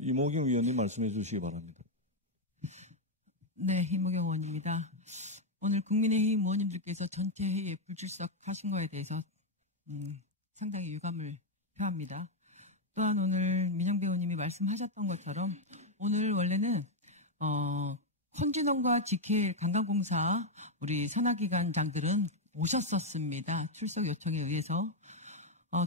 이모경 의원님 말씀해 주시기 바랍니다. 네, 이모경 의원입니다. 오늘 국민의힘 의원님들께서 전체 회의에 불출석하신 거에 대해서 상당히 유감을 표합니다. 또한 오늘 민영배 의원님이 말씀하셨던 것처럼 오늘 원래는 콘진원과 GK 관광공사 우리 산하기관장들은 오셨었습니다. 출석 요청에 의해서.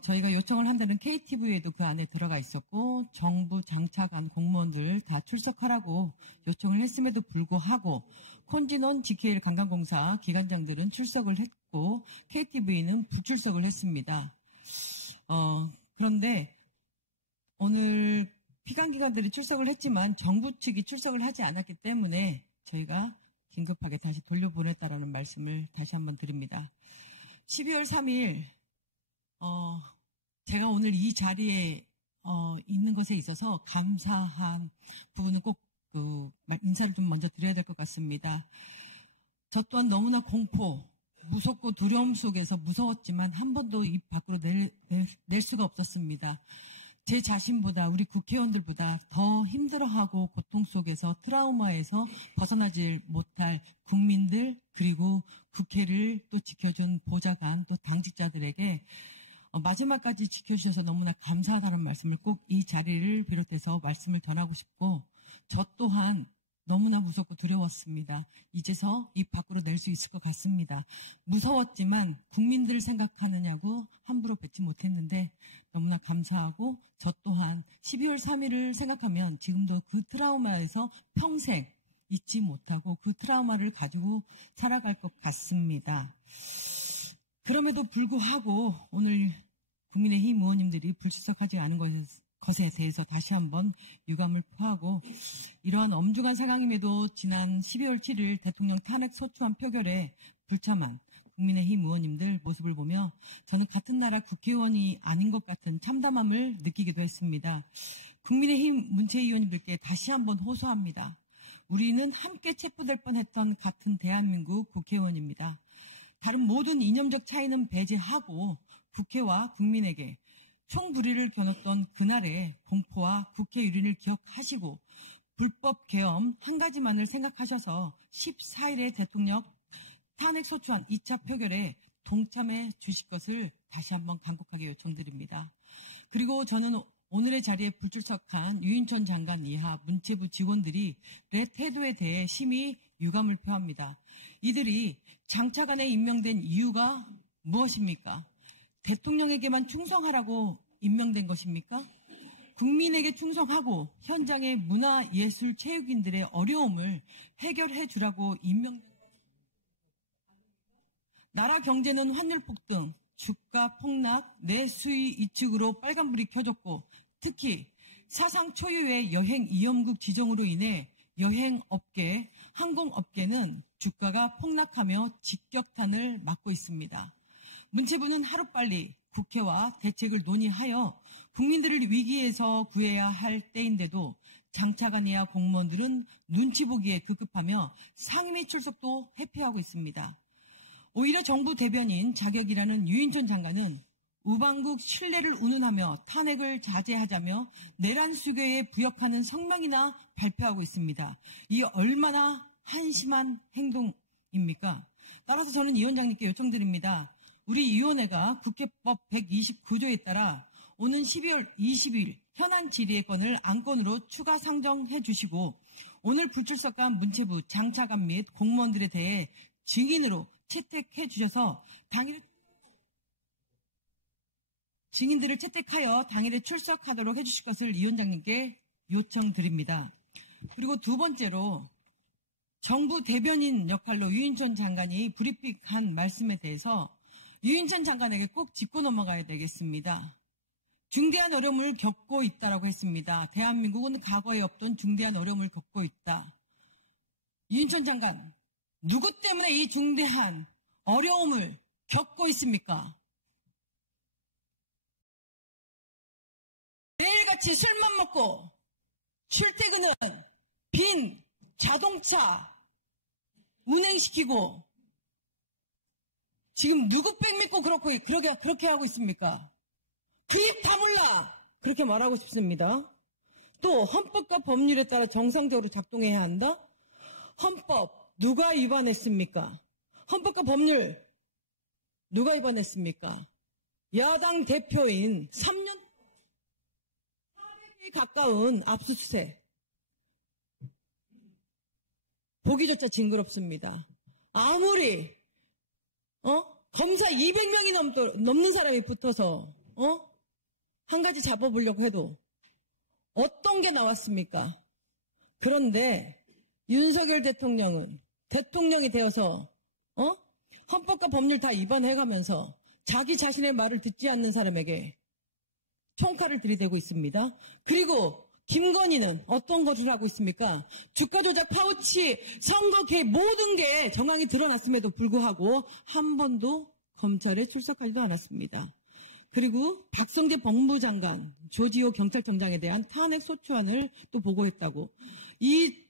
저희가 요청을 한다는 KTV에도 그 안에 들어가 있었고 정부 장차관 공무원들 다 출석하라고 요청을 했음에도 불구하고 콘진원 GKL 관광공사 기관장들은 출석을 했고 KTV는 불출석을 했습니다. 그런데 오늘 피감기관들이 출석을 했지만 정부 측이 출석을 하지 않았기 때문에 저희가 긴급하게 다시 돌려보냈다라는 말씀을 다시 한번 드립니다. 12월 3일 제가 오늘 이 자리에 있는 것에 있어서 감사한 부분은 꼭 인사를 좀 먼저 드려야 될 것 같습니다. 저 또한 너무나 공포, 무섭고 두려움 속에서 무서웠지만 한 번도 입 밖으로 낼 수가 없었습니다. 제 자신보다 우리 국회의원들보다 더 힘들어하고 고통 속에서 트라우마에서 벗어나질 못할 국민들 그리고 국회를 또 지켜준 보좌관 또 당직자들에게 마지막까지 지켜주셔서 너무나 감사하다는 말씀을 꼭 이 자리를 비롯해서 말씀을 전하고 싶고 저 또한 너무나 무섭고 두려웠습니다. 이제서 입 밖으로 낼 수 있을 것 같습니다. 무서웠지만 국민들을 생각하느냐고 함부로 뱉지 못했는데 너무나 감사하고 저 또한 12월 3일을 생각하면 지금도 그 트라우마에서 평생 잊지 못하고 그 트라우마를 가지고 살아갈 것 같습니다. 그럼에도 불구하고 오늘 국민의힘 의원님들이 불출석하지 않은 것에 대해서 다시 한번 유감을 표하고 이러한 엄중한 상황임에도 지난 12월 7일 대통령 탄핵 소추안 표결에 불참한 국민의힘 의원님들 모습을 보며 저는 같은 나라 국회의원이 아닌 것 같은 참담함을 느끼기도 했습니다. 국민의힘 문체위 의원님들께 다시 한번 호소합니다. 우리는 함께 체포될 뻔했던 같은 대한민국 국회의원입니다. 다른 모든 이념적 차이는 배제하고 국회와 국민에게 총불의를 겨눴던 그날의 공포와 국회 유린을 기억하시고 불법 계엄 한 가지만을 생각하셔서 14일의 대통령 탄핵소추안 2차 표결에 동참해 주실 것을 다시 한번 간곡하게 요청드립니다. 그리고 저는 오늘의 자리에 불출석한 유인천 장관 이하 문체부 직원들이 태도에 대해 심히 유감을 표합니다. 이들이 장차관에 임명된 이유가 무엇입니까? 대통령에게만 충성하라고 임명된 것입니까? 국민에게 충성하고 현장의 문화, 예술, 체육인들의 어려움을 해결해 주라고 임명된 나라 경제는 환율 폭등, 주가 폭락, 내수위 이축으로 빨간불이 켜졌고 특히 사상 초유의 여행 이염국 지정으로 인해 여행업계, 항공업계는 주가가 폭락하며 직격탄을 맞고 있습니다. 문체부는 하루빨리 국회와 대책을 논의하여 국민들을 위기에서 구해야 할 때인데도 장차관이야 공무원들은 눈치 보기에 급급하며 상임위 출석도 회피하고 있습니다. 오히려 정부 대변인 자격이라는 유인천 장관은 우방국 신뢰를 운운하며 탄핵을 자제하자며 내란 수교에 부역하는 성명이나 발표하고 있습니다. 이 얼마나 한심한 행동입니까? 따라서 저는 이 원장님께 요청드립니다. 우리 위원회가 국회법 129조에 따라 오는 12월 20일 현안 질의권을 안건으로 추가 상정해 주시고 오늘 불출석한 문체부 장차관 및 공무원들에 대해 증인으로 채택해 주셔서 증인들을 채택하여 당일에 출석하도록 해주실 것을 이 원장님께 요청드립니다. 그리고 두 번째로 정부 대변인 역할로 유인천 장관이 브리핑한 말씀에 대해서 유인천 장관에게 꼭 짚고 넘어가야 되겠습니다. 중대한 어려움을 겪고 있다라고 했습니다. 대한민국은 과거에 없던 중대한 어려움을 겪고 있다. 유인천 장관, 누구 때문에 이 중대한 어려움을 겪고 있습니까? 매일같이 술만 먹고 출퇴근은 빈 자동차 운행시키고 지금 누구 백 믿고 그렇게 하고 있습니까? 그 입 다물라! 그렇게 말하고 싶습니다. 또 헌법과 법률에 따라 정상적으로 작동해야 한다? 헌법 누가 위반했습니까? 헌법과 법률 누가 위반했습니까? 야당 대표인 3년 400에 가까운 압수수색. 보기조차 징그럽습니다. 아무리 검사 200명이 넘는 사람이 붙어서 한 가지 잡아보려고 해도 어떤 게 나왔습니까? 그런데 윤석열 대통령은 대통령이 되어서 헌법과 법률 다 위반해가면서 자기 자신의 말을 듣지 않는 사람에게 총칼을 들이대고 있습니다. 그리고 김건희는 어떤 것을 하고 있습니까? 주가 조작, 파우치, 선거 개입 모든 게 정황이 드러났음에도 불구하고 한 번도 검찰에 출석하지도 않았습니다. 그리고 박성재 법무부 장관, 조지호 경찰청장에 대한 탄핵 소추안을 또 보고했다고. 이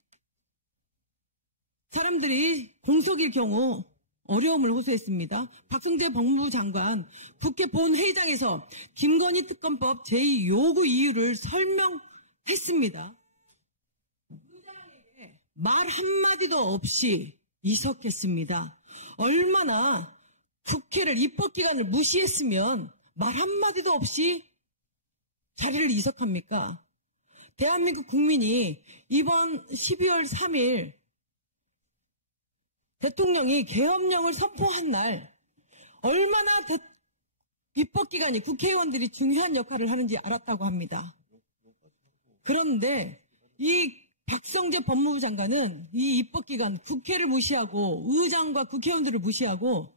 사람들이 공석일 경우 어려움을 호소했습니다. 박성재 법무부 장관 국회 본회의장에서 김건희 특검법 제2 요구 이유를 설명했습니다. 의장에게 말 한마디도 없이 이석했습니다. 얼마나 국회를 입법기관을 무시했으면 말 한마디도 없이 자리를 이석합니까? 대한민국 국민이 이번 12월 3일 대통령이 계엄령을 선포한 날 얼마나 입법기관이 국회의원들이 중요한 역할을 하는지 알았다고 합니다. 그런데 이 박성재 법무부 장관은 이 입법기관 국회를 무시하고 의장과 국회의원들을 무시하고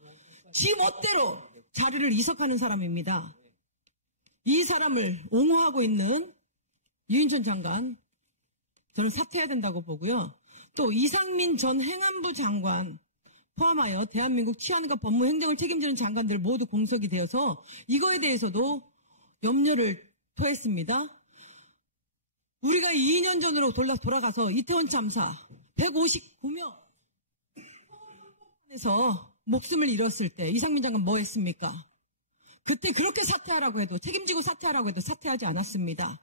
지 멋대로 자리를 이석하는 사람입니다. 이 사람을 옹호하고 있는 유인천 장관, 저는 사퇴해야 된다고 보고요. 또 이상민 전 행안부 장관 포함하여 대한민국 치안과 법무 행정을 책임지는 장관들 모두 공석이 되어서 이거에 대해서도 염려를 토했습니다. 우리가 2년 전으로 돌아가서 이태원 참사 159명에서 목숨을 잃었을 때 이상민 장관 뭐 했습니까? 그때 그렇게 사퇴하라고 해도 책임지고 사퇴하라고 해도 사퇴하지 않았습니다.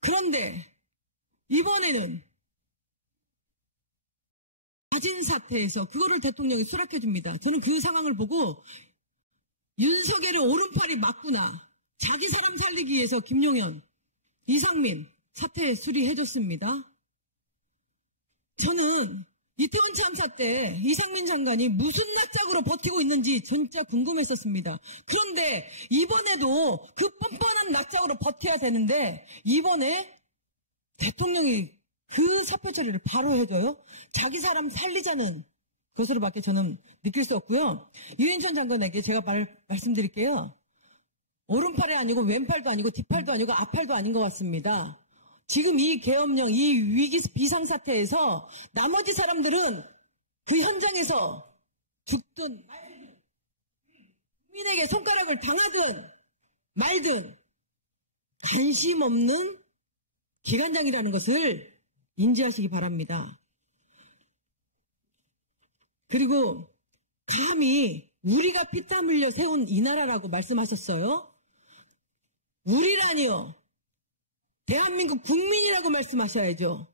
그런데 이번에는 가진 사태에서 그거를 대통령이 수락해 줍니다. 저는 그 상황을 보고 윤석열의 오른팔이 맞구나. 자기 사람 살리기 위해서 김용현, 이상민 사퇴 수리해 줬습니다. 저는 이태원 참사 때 이상민 장관이 무슨 낯짝으로 버티고 있는지 진짜 궁금했었습니다. 그런데 이번에도 그 뻔뻔한 낯짝으로 버텨야 되는데 이번에 대통령이 그 사표 처리를 바로 해줘요? 자기 사람 살리자는 것으로밖에 저는 느낄 수 없고요. 유인천 장관에게 제가 말씀드릴게요. 오른팔이 아니고 왼팔도 아니고 뒷팔도 아니고 앞팔도 아닌 것 같습니다. 지금 이 계엄령, 이 위기 비상사태에서 나머지 사람들은 그 현장에서 죽든 말든 국민에게 손가락을 당하든 말든 관심 없는 기관장이라는 것을 인지하시기 바랍니다. 그리고 감히 우리가 피땀 흘려 세운 이 나라라고 말씀하셨어요. 우리라니요. 대한민국 국민이라고 말씀하셔야죠.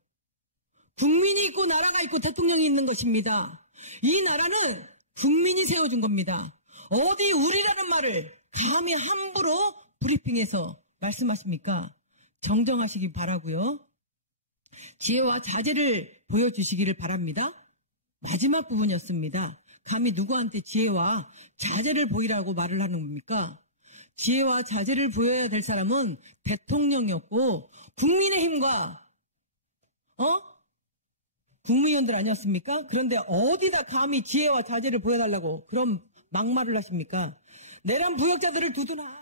국민이 있고 나라가 있고 대통령이 있는 것입니다. 이 나라는 국민이 세워준 겁니다. 어디 우리라는 말을 감히 함부로 브리핑에서 말씀하십니까? 정정하시기 바라고요. 지혜와 자제를 보여주시기를 바랍니다. 마지막 부분이었습니다. 감히 누구한테 지혜와 자제를 보이라고 말을 하는 겁니까? 지혜와 자제를 보여야 될 사람은 대통령이었고 국민의힘과 국무위원들 아니었습니까? 그런데 어디다 감히 지혜와 자제를 보여달라고 그런 막말을 하십니까? 내란 부역자들을 두둔한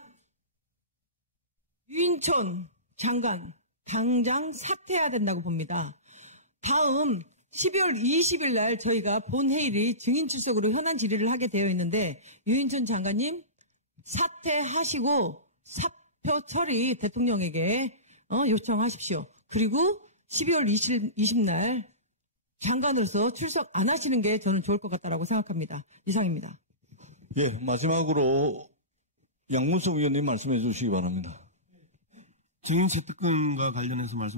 유인천 장관 당장 사퇴해야 된다고 봅니다. 다음 12월 20일 날 저희가 본회의를 증인 출석으로 현안 질의를 하게 되어 있는데 유인천 장관님 사퇴하시고 사표 처리 대통령에게 요청하십시오. 그리고 12월 20날 장관으로서 출석 안 하시는 게 저는 좋을 것 같다고 생각합니다. 이상입니다. 예, 마지막으로 양문석 위원님 말씀해 주시기 바랍니다. 증인 채택권과 관련해서 말씀